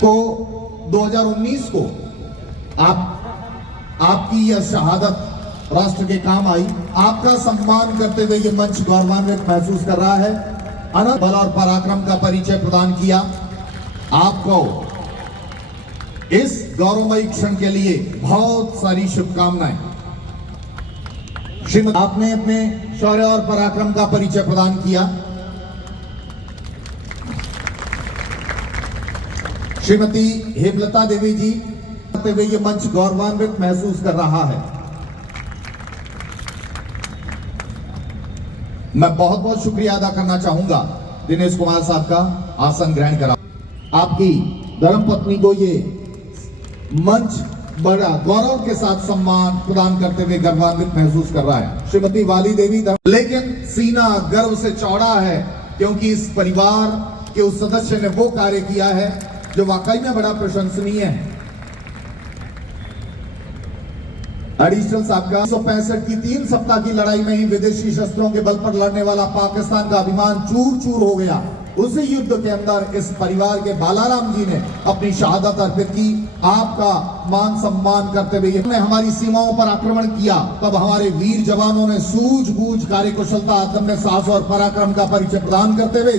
को 2019 को आपकी यह शहादत राष्ट्र के काम आई। आपका सम्मान करते हुए ये मंच गौरवान्वित महसूस कर रहा है। अनंत बल और पराक्रम का परिचय प्रदान किया। आपको इस गौरवमयी क्षण के लिए बहुत सारी शुभकामनाएं। श्रीमती, आपने अपने शौर्य और पराक्रम का परिचय प्रदान किया। श्रीमती हेमलता देवी जी करते हुए ये मंच गौरवान्वित महसूस कर रहा है। मैं बहुत बहुत शुक्रिया अदा करना चाहूंगा दिनेश कुमार साहब का आसन ग्रहण करा। आपकी धर्मपत्नी को ये मंच बड़ा गौरव के साथ सम्मान प्रदान करते हुए गर्वान्वित महसूस कर रहा है। श्रीमती वाली देवी, लेकिन सीना गर्व से चौड़ा है क्योंकि इस परिवार के उस सदस्य ने वो कार्य किया है जो वाकई में बड़ा प्रशंसनीय है। एडिशनल साहब का 1965 की 3 सप्ताह की लड़ाई में ही विदेशी शस्त्रों के बल पर लड़ने वाला पाकिस्तान का अभिमान चूर चूर हो गया। उसी युद्ध के अंदर इस परिवार के बालाराम जी ने अपनी शहादत अर्पित की। आपका मान सम्मान करते हुए हमारी सीमाओं पर आक्रमण किया, तब हमारे वीर जवानों ने सूझबूझ, कार्यकुशलता, अदम्य साहस और पराक्रम का परिचय प्रदान करते हुए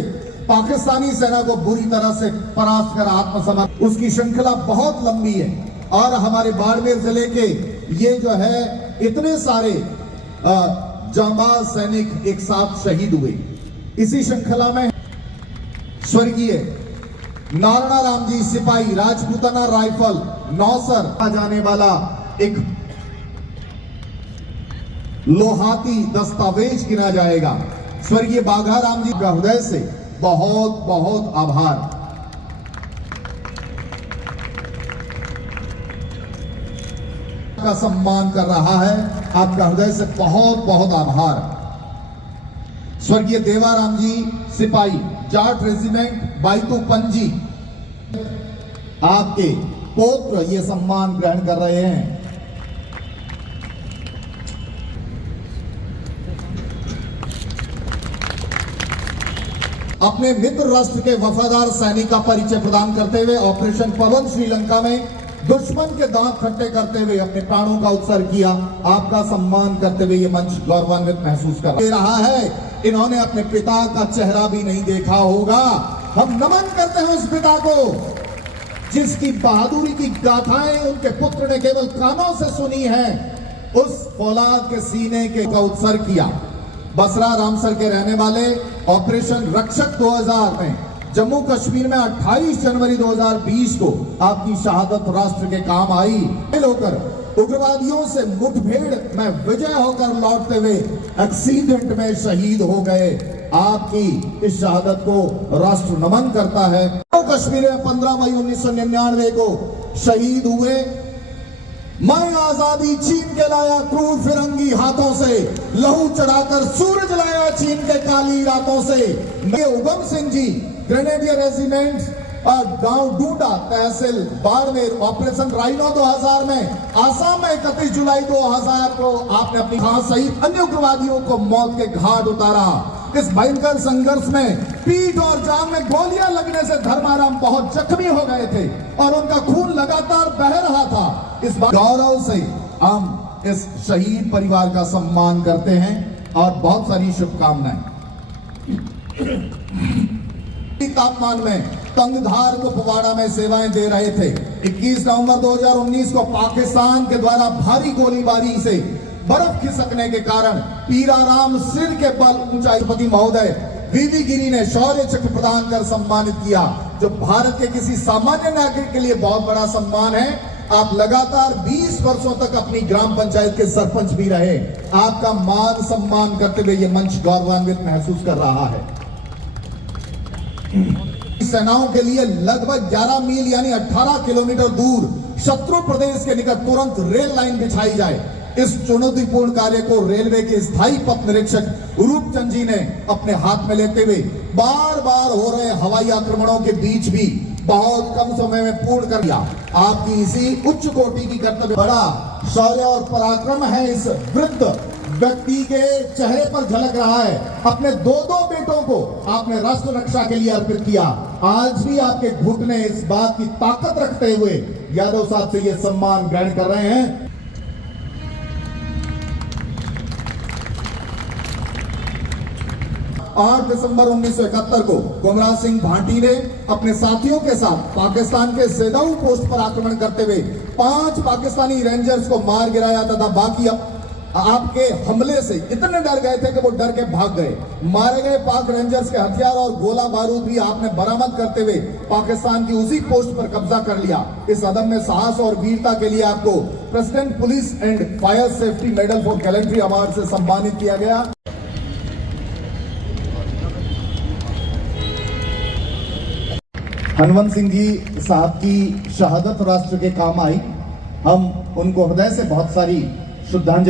पाकिस्तानी सेना को बुरी तरह से परास्त कर आत्मसमर्पण। उसकी श्रृंखला बहुत लंबी है और हमारे बाड़मेर जिले के ये जो है इतने सारे जांबाज सैनिक एक साथ शहीद हुए। इसी श्रृंखला में स्वर्गीय नारायण राम जी सिपाही, राजपूताना राइफल, नौसर आ जाने वाला एक लोहाती दस्तावेज गिना जाएगा। स्वर्गीय बाघा राम जी का हृदय से बहुत बहुत आभार। का सम्मान कर रहा है, आपका हृदय से बहुत बहुत आभार। स्वर्गीय देवाराम जी सिपाही, जाट रेजिमेंट, बाइतू पंजी, आपके पौत्र ये सम्मान ग्रहण कर रहे हैं। अपने मित्र राष्ट्र के वफादार सैनिक का परिचय प्रदान करते हुए ऑपरेशन पवन श्रीलंका में दुश्मन के दांत खट्टे करते हुए अपने प्राणों का उत्सर्ग किया। आपका सम्मान करते हुए ये मंच गौरवान्वित महसूस कर रहा है। इन्होंने अपने पिता का चेहरा भी नहीं देखा होगा। हम नमन करते हैं उस पिता को जिसकी बहादुरी की गाथाएं उनके पुत्र ने केवल कानों से सुनी है। उस फौलाद के सीने के का उत्सर्ग किया। बसरा रामसर के रहने वाले ऑपरेशन रक्षक 2000 में जम्मू कश्मीर में 28 जनवरी 2020 को आपकी शहादत राष्ट्र के काम आई। होकर उग्रवादियों से मुठभेड़ में विजय होकर लौटते हुए एक्सीडेंट में शहीद हो गए। आपकी इस शहादत को राष्ट्र नमन करता है। जम्मू कश्मीर में 15 मई 1999 को शहीद हुए। मैं आजादी छीन के लाया क्रूर फिरंगी हाथों से, लहू चढ़ाकर सूरज लाया छीन के काली रातों से। मैं उगम सिंह जी, ग्रेनेडियर रेजिमेंट और गांव डूडा, तहसील बाड़मेर, ऑपरेशन राइनो 2000 में, आसाम में 31 जुलाई 2000 को आपने अपनी खास सहित अन्य उग्रवादियों को मौत के घाट उतारा। इस भयंकर संघर्ष में पीठ और जांघ में गोलियां लगने से धर्माराम बहुत जख्मी हो गए थे और उनका खून लगातार बह रहा था। इस बार गौरव से हम इस शहीद परिवार का सम्मान करते हैं और बहुत सारी शुभकामनाएं। तापमान में तंगधार कुपवाड़ा में सेवाएं दे रहे थे। 21 नवंबर 2019 को पाकिस्तान के द्वारा भारी गोलीबारी से बर्फ खिसकने के कारण पीराराम सिर के बल ऊंचाईपति महोदय वीवी गिरी ने शौर्य चक्र प्रदान कर सम्मानित किया, जो भारत के किसी सामान्य नागरिक के लिए बहुत बड़ा सम्मान है। आप लगातार 20 वर्षों तक अपनी ग्राम पंचायत के सरपंच भी रहे। आपका मान सम्मान करते हुए यह मंच गौरवान्वित महसूस कर रहा है। सेनाओं के लिए लगभग 11 मील यानी 18 किलोमीटर दूर शत्रु प्रदेश के निकट तुरंत रेल लाइन बिछाई जाए। इस चुनौतीपूर्ण कार्य को रेलवे के स्थायी पथ निरीक्षक रूपचंद जी ने अपने हाथ में लेते हुए बार बार हो रहे हवाई आक्रमणों के बीच भी बहुत कम समय में पूर्ण कर दिया। आपकी इसी उच्च कोटि की कर्तव्य बड़ा शौर्य और पराक्रम है इस वृद्ध व्यक्ति के चेहरे पर झलक रहा है। अपने दो बेटों को आपने राष्ट्र रक्षा के लिए अर्पित किया। आज भी आपके घुटने इस बात की ताकत रखते हुए यादव साहब से यह सम्मान ग्रहण कर रहे हैं। 8 दिसंबर 1971 को कुमराज सिंह भाटी ने अपने साथियों के साथ पाकिस्तान के सेदाऊ पोस्ट पर आक्रमण करते हुए 5 पाकिस्तानी रेंजर्स को मार गिराया तथा बाकी आपके हमले से इतने डर गए थे कि वो डर के भाग गए। मारे गए पाक रेंजर्स के हथियार और गोला बारूद भी आपने बरामद करते हुए पाकिस्तान की उसी पोस्ट पर कब्जा कर लिया। इस अदम्य साहस और वीरता के लिए आपको president police and fire safety medal for gallantry award से सम्मानित किया गया। हनुमंत सिंह जी साहब की शहादत राष्ट्र के काम आई। हम उनको हृदय से बहुत सारी श्रद्धांजलि